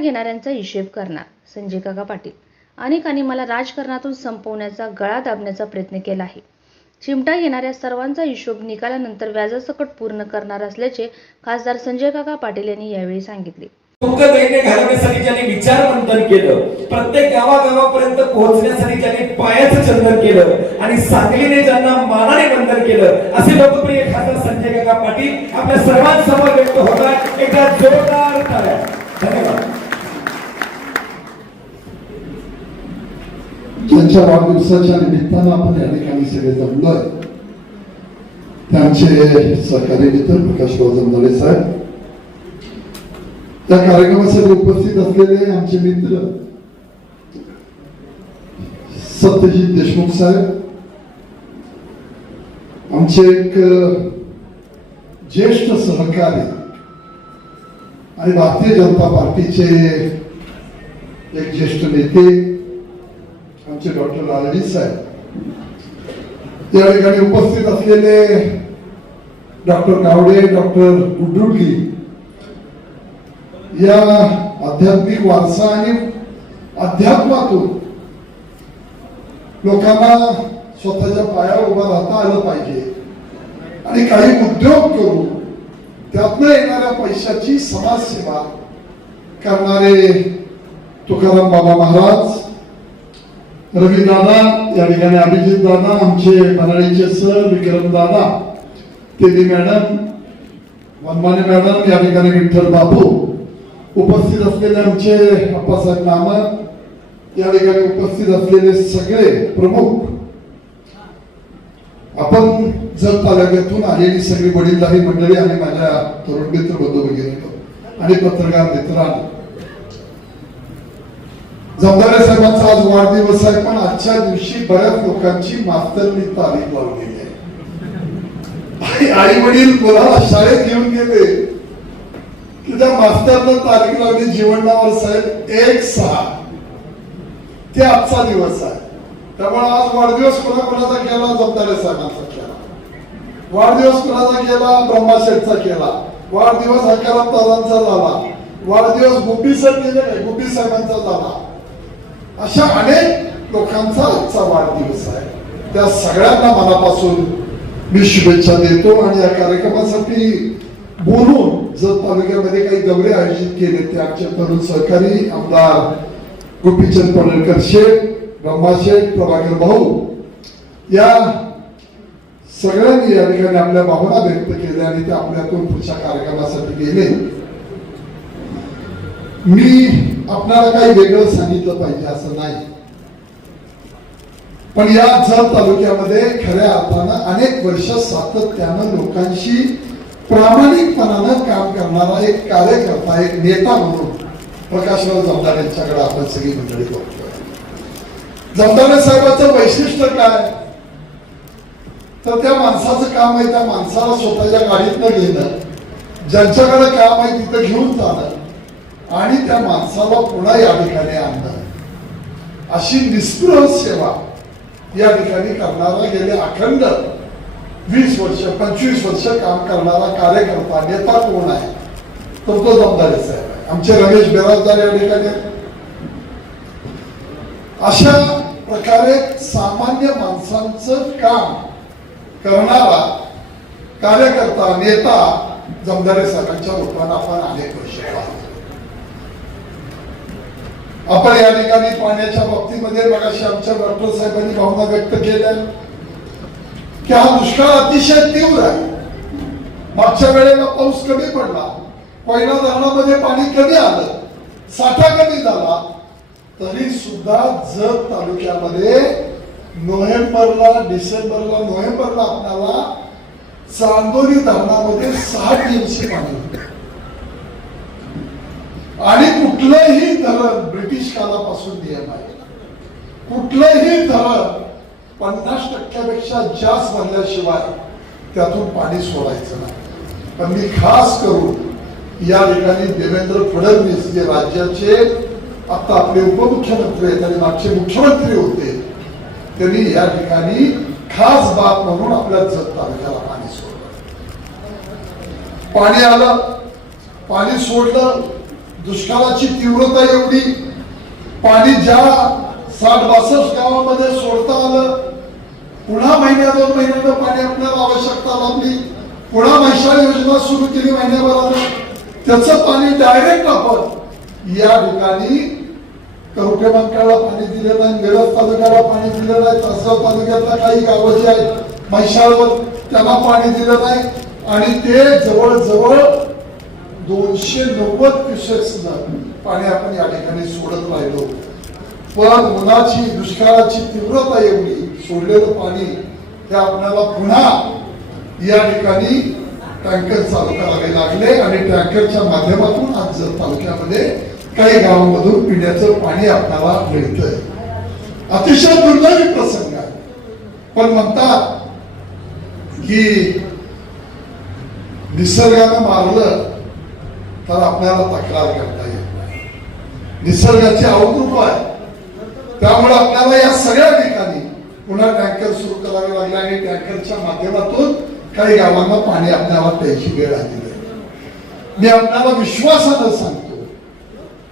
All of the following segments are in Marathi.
घेणाऱ्यांचा हिशेब करणार संजय काका पाटील. अनेकांनी मला राजकारणातून संपवण्याचा गळा दाबण्याचा प्रयत्न केला आहे. चिमटा घेणाऱ्या सर्वांचा हिशोब निकालानंतर व्याजासकट पूर्ण करणार असल्याचे खासदार संजय काका पाटील यांनी यावेळी सांगितले. दुःख दैन्य घालवण्यासाठी ज्यांनी विचार मंथन केलं प्रत्येक गावागावापर्यंत पोहोचण्यासाठी ज्यांनी पायाचं चंदन केलं आणि सांगलीने ज्यांना मानाने बंधन केलं असे लोकप्रिय खासदार संजय काका पाटील आपल्या सर्वांसमोर व्यक्त होतात. एकदा जोरदार धन्यवाद. ज्यांच्या वाढदिवसाच्या निमित्तानं आपण या ठिकाणी सगळे जमलोय. त्यांचे सहकारी मित्र प्रकाश जमदाडे साहेब. त्या कार्यक्रमासाठी उपस्थित असलेले आमचे मित्र सत्यजित देशमुख साहेब. आमचे एक ज्येष्ठ सहकारी आणि भारतीय जनता पार्टीचे एक ज्येष्ठ नेते आमचे डॉक्टर लालडी साहेब. या ठिकाणी उपस्थित असलेले डॉक्टर गावडे डॉक्टर गुड्डुडगी या आध्यात्मिक वारसा आणि अध्यात्मातून लोकांना स्वतःच्या पायावर उभा राहता आलं पाहिजे. आणि काही उद्योग करून त्यातनं येणाऱ्या पैशाची समाजसेवा करणारे तुकाराम बाबा महाराज रवी दादा या ठिकाणी अभिजित दादा आमचे पनाळीचे सर विक्रम दादा तेली मॅडम वनमाने मॅडम या ठिकाणी विठ्ठल बाबू उपस्थित असलेले आमचे अप्पासाहेब नामक या ठिकाणी उपस्थित असलेले सगळे प्रमुख. आपण जर तालुक्यातून आलेली सगळी वडीलधारी मंडळी आणि माझ्या तरुण मित्र बंधू भगिनी आणि पत्रकार मित्रांनो जमदारे साहेबांचा आज वाढदिवस आहे पण आजच्या दिवशी बऱ्याच लोकांची मास्तरनी तारीख लावलेली आहे. आई वडील मुलाला शाळेत घेऊन गेले. की त्या मास्तरनं तारीख लावली जीवनावर साहेब एक सहा. ते आजचा दिवस आहे. त्यामुळे आज वाढदिवस कोणा कोणाचा केला? जमदारे साहेबांचा केला. वाढदिवस कोणाचा केला? ब्रह्माशेठचा केला. वाढदिवस हकाराम दादांचा झाला. वाढदिवस गुब्बी साहेब केले नाही गुब्बी साहेबांचा झाला. अशा अनेक लोकांचा आजचा वाढदिवस आहे. त्या सगळ्यांना मनापासून मी शुभेच्छा देतो आणि या कार्यक्रमासाठी बोलून जर तालुक्यामध्ये काही दौरे आयोजित केले ते आमचे तरुण सहकारी आमदार गोपीचंद पडळकर शेठ ब्रह्मा शेठ प्रभाकर भाऊ या सगळ्यांनी या ठिकाणी आपल्या भावना व्यक्त केल्या आणि ते आपल्यातून पुढच्या कार्यक्रमासाठी गेले. मी आपणाला काही वेगळं सांगितलं पाहिजे असं नाही. पण या जत तालुक्यामध्ये खऱ्या अर्थानं अनेक वर्ष सातत्यानं लोकांशी प्रामाणिकपणानं काम करणारा एक कार्यकर्ता एक नेता म्हणून प्रकाशराव जमदार यांच्याकडे आपण सगळी मंडळी बघतोय. जमदारे साहेबांचं वैशिष्ट्य काय? तर त्या माणसाचं काम आहे त्या माणसाला स्वतःच्या गाडीतनं घेणं. ज्यांच्याकडे काम आहे तिथं घेऊन जाणं. आणि त्या माणसाला पुन्हा या ठिकाणी आणणार. अशी निस्पृह सेवा या ठिकाणी करणारा गेले अखंड वीस वर्ष पंचवीस वर्ष काम करणारा कार्यकर्ता नेता कोण आहे? तर तो जबाबदारी साहेब आहे. आमचे रमेश बेराजदार या ठिकाणी अशा प्रकारे सामान्य माणसांचं काम करणारा कार्यकर्ता नेता जमदारे साहेबांच्या रूपाने आपण अनेक वर्ष पाहतो. आपण या ठिकाणी पाण्याच्या बाबतीमध्ये मगाशी आमच्या डॉक्टर साहेबांनी भावना व्यक्त केल्या. की हा दुष्काळ अतिशय तीव्र आहे. मागच्या वेळेला पाऊस कमी पडला. पहिल्या धरणामध्ये पाणी कमी आलं. साठा कमी झाला. तरी सुद्धा जत तालुक्यामध्ये नोव्हेंबरला डिसेंबरला नोव्हेंबरला आपल्याला चांदोली धरणामध्ये सहा टीएमसी पाणी आणि कुठलंही धरण ब्रिटिश कालापासून नियम आहे. कुठलंही धरण पन्नास टक्क्यापेक्षा जास्त भरल्याशिवाय त्यातून पाणी सोडायचं नाही. पण मी खास करून या ठिकाणी देवेंद्र फडणवीस जे राज्याचे आता आपले उपमुख्यमंत्री आहेत आणि मागचे मुख्यमंत्री होते त्यांनी या ठिकाणी खास बाब म्हणून आपल्या जत तालुक्याला पाणी सोडलं. पाणी आलं पाणी सोडलं दुष्काळाची तीव्रता एवढी पाणी ज्या साठ बासष्ट गावामध्ये सोडता आलं पुन्हा महिन्या दोन महिन्यानं पाणी आपल्याला आवश्यकता लागली. पुन्हा म्हैसाळ योजना सुरू केली महिन्याभरानं. त्याचं पाणी डायरेक्ट आपण या ठिकाणी कवठे मंकाळला पाणी दिलं नाही मिरज तालुक्याला पाणी दिलं नाही तासगाव तालुक्यातल्या काही गावं जी आहेत म्हैसाळवर त्यांना पाणी दिलं नाही. आणि ते जवळजवळ दोनशे नव्वद क्युसेक्स पाणी आपण या ठिकाणी सोडत राहिलो. पण उन्हाची दुष्काळाची तीव्रता एवढी सोडलेलं पाणी हे आपल्याला पुन्हा या ठिकाणी टँकर चालू करावे लागले आणि टँकरच्या माध्यमातून आज जर तालुक्यामध्ये काही गावांमधून पिण्याचं पाणी आपल्याला मिळतंय. अतिशय दुर्दैवी प्रसंग आहे. पण म्हणतात की निसर्गानं मारलं तर आपल्याला तक्रार करता येत नाही. निसर्गाची आहे. त्यामुळे आपल्याला या सगळ्या ठिकाणी पुन्हा टँकर सुरू करावे लागले आणि टँकरच्या माध्यमातून काही गावांना पाणी आपल्याला प्यायची वेळ आलेली आहे मी आपल्याला विश्वासानं सांगतो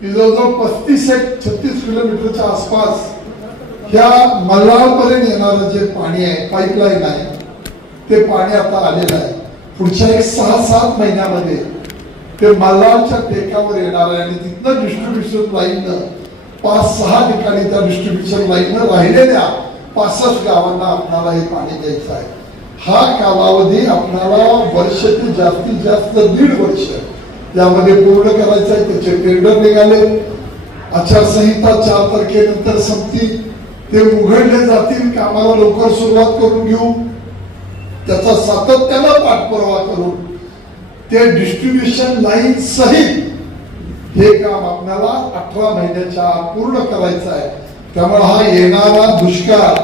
की जवळजवळ पस्तीस एक छत्तीस किलोमीटरच्या आसपास ह्या मल्हारपर्यंत येणारं जे पाणी आहे पाईपलाईन आहे ते पाणी आता आलेलं आहे. पुढच्या एक सहा सात महिन्यामध्ये ते मल्हारच्या टेकावर येणार आहे आणि तिथनं डिस्ट्रीब्युशन लाईन पाच सहा ठिकाणी त्या डिस्ट्रीब्युशन लाईन राहिलेल्या पासष्ट गावांना आपणाला हे पाणी द्यायचं आहे. हा कालावधी आपणाला वर्ष ते जास्तीत जास्त दीड वर्ष यामध्ये पूर्ण करायचं आहे. त्याचे टेंडर निघाले. आचारसंहिता चार तारखेनंतर संपतील ते उघडले जातील. कामाला लवकर सुरुवात करून घेऊ. त्याचा सातत्यानं पाठपुरावा करून ते डिस्ट्रीब्युशन लाईन सहित हे काम आपल्याला अठरा महिन्याच्या पूर्ण करायचं आहे. त्यामुळे हा येणारा दुष्काळ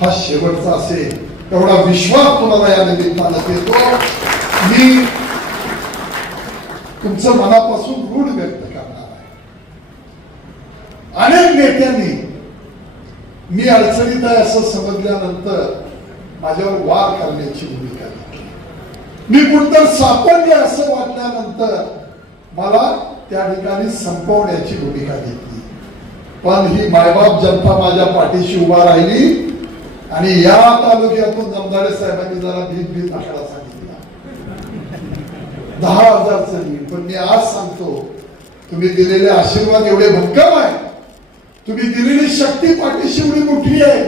हा शेवटचा असेल. एवढा विश्वास तुम्हाला या निमित्तानं देतो. मी तुमचं मनापासून रूढ व्यक्त करणार आहे. अनेक नेत्यांनी मी अडचणीत आहे असं समजल्यानंतर माझ्यावर वार करण्याची भूमिका मी कुठतर सापडले असं वाटल्यानंतर मला त्या ठिकाणी संपवण्याची भूमिका घेतली. पण ही मायबाप जनता माझ्या पाठीशी उभा राहिली आणि या तालुक्यातून जमदाडे साहेबांनी जरा भीत भीत आकडा सांगितला. दहा हजारचं लीड पण मी आज सांगतो तुम्ही दिलेले आशीर्वाद एवढे भक्कम आहे तुम्ही दिलेली शक्ती पाठीशी एवढी मोठी आहे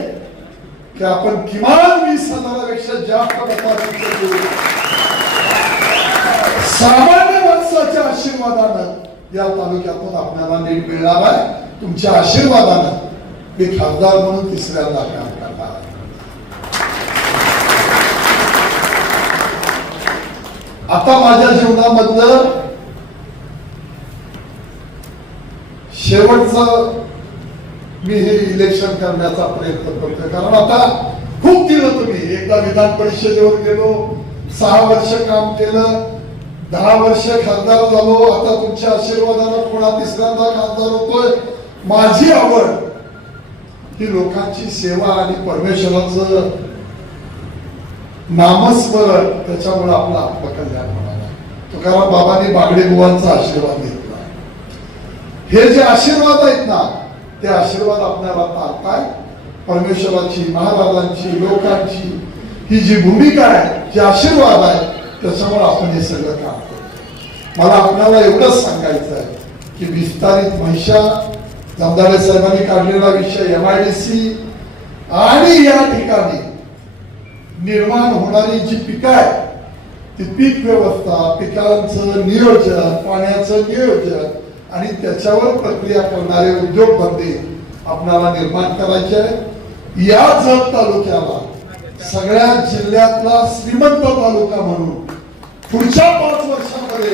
की आपण किमान वीस हजारापेक्षा जास्त सामान्य माणसाच्या आशीर्वादानं या तालुक्यातून आपल्याला नीट मिळणार आहे तुमच्या आशीर्वादानं मी खासदार म्हणून तिसऱ्यांदा काम करणार आहे. आता माझ्या जीवनामधलं शेवटचं मी हे इलेक्शन करण्याचा प्रयत्न करतोय. कारण आता खूप दिलं तुम्ही एकदा विधान परिषदेवर गेलो सहा वर्ष काम केलं दहा वर्ष खासदार झालो आता तुमच्या आशीर्वादानं पुन्हा तिसऱ्यांदा खासदार होतोय. माझी आवड ही लोकांची सेवा आणि परमेश्वराचं नामस्मरण त्याच्यामुळे आपलं आत्मकल्याण होणार तुकाराम बाबांनी बागडे बुवांचा आशीर्वाद घेतला. हे जे आशीर्वाद आहेत ना ते आशीर्वाद आपल्याला पाहताय परमेश्वराची महाराजांची लोकांची ही जी भूमिका आहे जे आशीर्वाद आहे त्याच्यामुळे आपण हे सगळं काम करतो. मला आपल्याला एवढंच सांगायचं आहे की विस्तारित महिषा जमदारे साहेबांनी काढलेला विषय एम आय डी सी आणि या ठिकाणी निर्माण होणारी जी पिकं आहे ती पीक व्यवस्था पिकांचं नियोजन पाण्याचं नियोजन आणि त्याच्यावर प्रक्रिया करणारे उद्योगधंदे आपणाला निर्माण करायचे आहे या जत तालुक्याला सगळ्या जिल्ह्यातला श्रीमंत तालुका म्हणून पुढच्या पाच वर्षामध्ये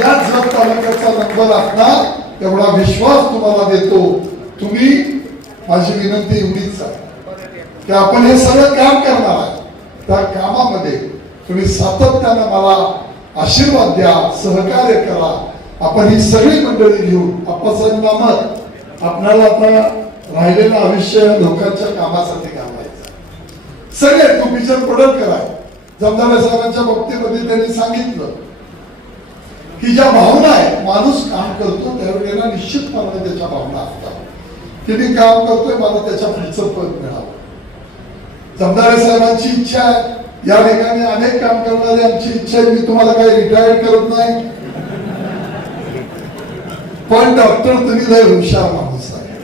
या जत तालुक्याचा नंबर असणार एवढा विश्वास तुम्हाला देतो. तुम्ही माझी विनंती एवढीच आहे. की आपण हे सगळं काम करणार आहे. त्या कामामध्ये तुम्ही सातत्यानं मला आशीर्वाद द्या सहकार्य करा. आपण ही सगळी मंडळी घेऊन आप्पासाहेब मत आपल्याला आता राहिलेलं आयुष्य लोकांच्या कामासाठी घालवायचं. सगळे तुम्ही जर पडत करा जमदार साहेबांच्या बाबतीमध्ये त्यांनी सांगितलं की ज्या भावना आहेत माणूस काम करतो त्यावेळेला निश्चितपणाने त्याच्या भावना असतात. की मी काम करतोय मला त्याच्या पुढचं पद मिळावं. जमदारे साहेबांची इच्छा आहे. या ठिकाणी अनेक काम करणारी आमची इच्छा आहे मी तुम्हाला काही रिटायर करत नाही. पण डॉक्टर तुम्ही लय हुशार माणूस आहे.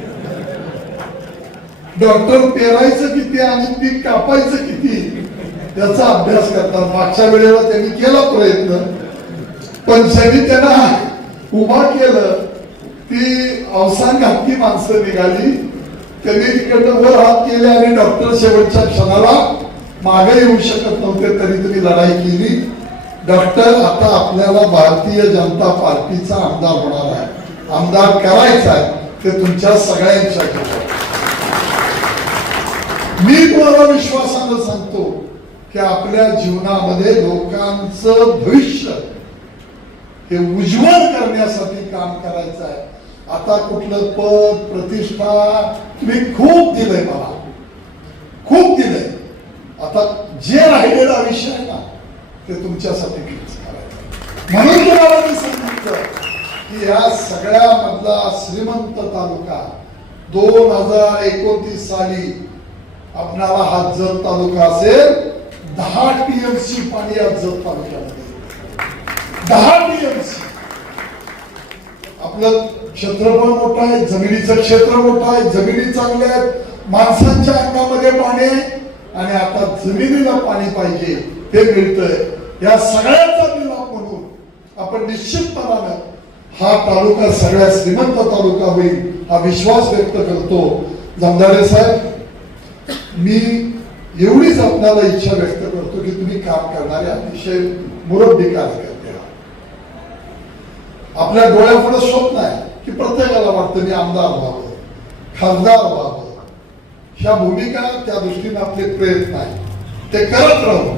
डॉक्टर पेरायचं किती आणि पीक कापायचं किती? त्याचा अभ्यास करतात. मागच्या वेळेला त्यांनी केला प्रयत्न पण ज्यांनी त्यांना उभा केलं ती अवसान घातकी माणसं निघाली. त्यांनी तिकडनं वर हात केले आणि डॉक्टर शेवटच्या क्षणाला मागे येऊ शकत नव्हते तरी तुम्ही लढाई केली. डॉक्टर आता आपल्याला भारतीय जनता पार्टीचा आमदार होणार आहे. आमदार करायचा आहे ते तुमच्या सगळ्यांच्या मी तुम्हाला विश्वासानं सांगतो की आपल्या जीवनामध्ये लोकांचं भविष्य हे उज्ज्वल करण्यासाठी काम करायचं आहे. आता कुठलं पद प्रतिष्ठा तुम्ही खूप दिलंय मला. खूप दिलंय. आता जे राहिलेलं आयुष्य आहे ना ते तुमच्यासाठी करायचं म्हणून तुम्हाला मी सांगितलं की या सगळ्या मधला श्रीमंत तालुका दोन हजार एकोणतीस साली आपणाला हा जर तालुका असेल दहा टीएमसी पाणी आज जत तालुक्यामध्ये दहा टीएमसी. आपलं क्षेत्रफळ मोठं आहे जमिनीचं क्षेत्र मोठं आहे जमिनी चांगल्या आहेत माणसांच्या अंगामध्ये पाणी आहे आणि आता जमिनीला पाणी पाहिजे ते मिळतंय. या सगळ्याचा निलाप म्हणून आपण निश्चितपणानं हा तालुका सगळ्यात श्रीमंत तालुका होईल हा विश्वास व्यक्त करतो. जमदारे साहेब मी एवढीच आपल्याला इच्छा व्यक्त काम करणारे अतिशय मुरब्बी कार्यकर्ते आहात. आपल्या डोळ्यापुढे स्वप्न आहे की प्रत्येकाला वाटतं मी आमदार व्हावं खासदार व्हावं. ह्या भूमिका त्या दृष्टीने आपले प्रयत्न आहे ते करत राहू.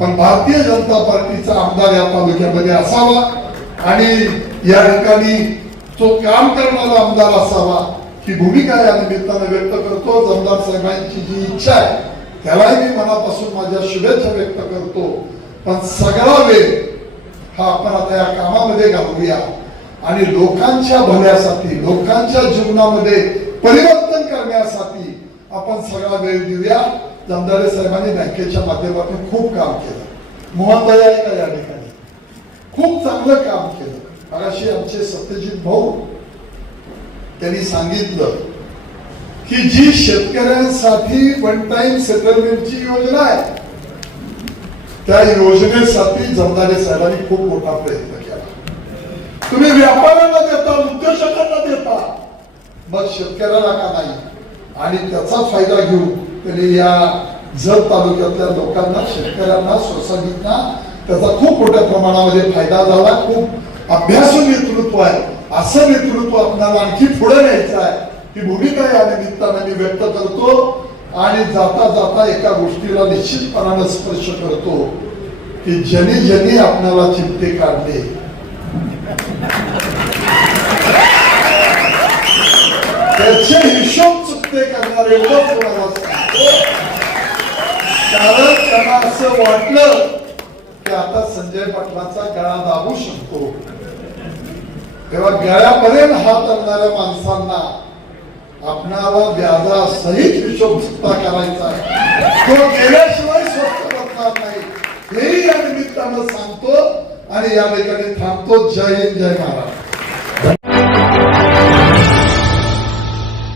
पण भारतीय जनता पार्टीचा आमदार या तालुक्यामध्ये असावा आणि या ठिकाणी तो काम करणारा आमदार असावा ही भूमिका या निमित्तानं व्यक्त करतो. आमदार साहेबांची जी इच्छा आहे त्यालाही मी मनापासून माझ्या शुभेच्छा व्यक्त करतो. पण सगळा वेळ हा आपण आता या कामामध्ये घालूया आणि लोकांच्या भल्यासाठी लोकांच्या जीवनामध्ये परिवर्तन करण्यासाठी आपण सगळा वेळ देऊया. जमदारे साहेबांनी बँकेच्या माध्यमातून खूप काम केलं. मोहनबाई आहे का या ठिकाणी? खूप चांगलं काम केलं. मगाशी आमचे सत्यजित भाऊ त्यांनी सांगितलं की जी शेतकऱ्यांसाठी वन टाइम सेटलमेंटची योजना आहे त्या योजनेसाठी जमदारे साहेबांनी खूप मोठा प्रयत्न केला. तुम्ही व्यापाऱ्यांना देता उद्योजकांना देता मग शेतकऱ्याला का नाही? आणि त्याचा फायदा घेऊन त्यांनी या जत तालुक्यातल्या लोकांना शेतकऱ्यांना सोसायटीना त्याचा खूप मोठ्या प्रमाणामध्ये फायदा झाला खूप अभ्यासू नेतृत्व आहे. असं नेतृत्व आपल्याला आणखी पुढे न्यायचं आहे. ही भूमिका या निमित्तानं मी व्यक्त करतो आणि जाता जाता एका गोष्टीला निश्चितपणानं स्पर्श करतो की ज्यांनी ज्यांनी आपल्याला चिमटे काढले. त्याचे हिशोब चुकते करणारे लोक कारण त्यांना असं वाटलं की आता संजय पाटलाचा गळा दाबू शकतो. तेव्हा गळ्यापर्यंत हात आणणाऱ्या माणसांना आपणाला व्याजा सहित हिशोब सुद्धा करायचा आहे. तो गेल्याशिवाय स्वस्त बसणार नाही. हेही या निमित्तानं सांगतो आणि या ठिकाणी थांबतो. जय हिंद जय महाराज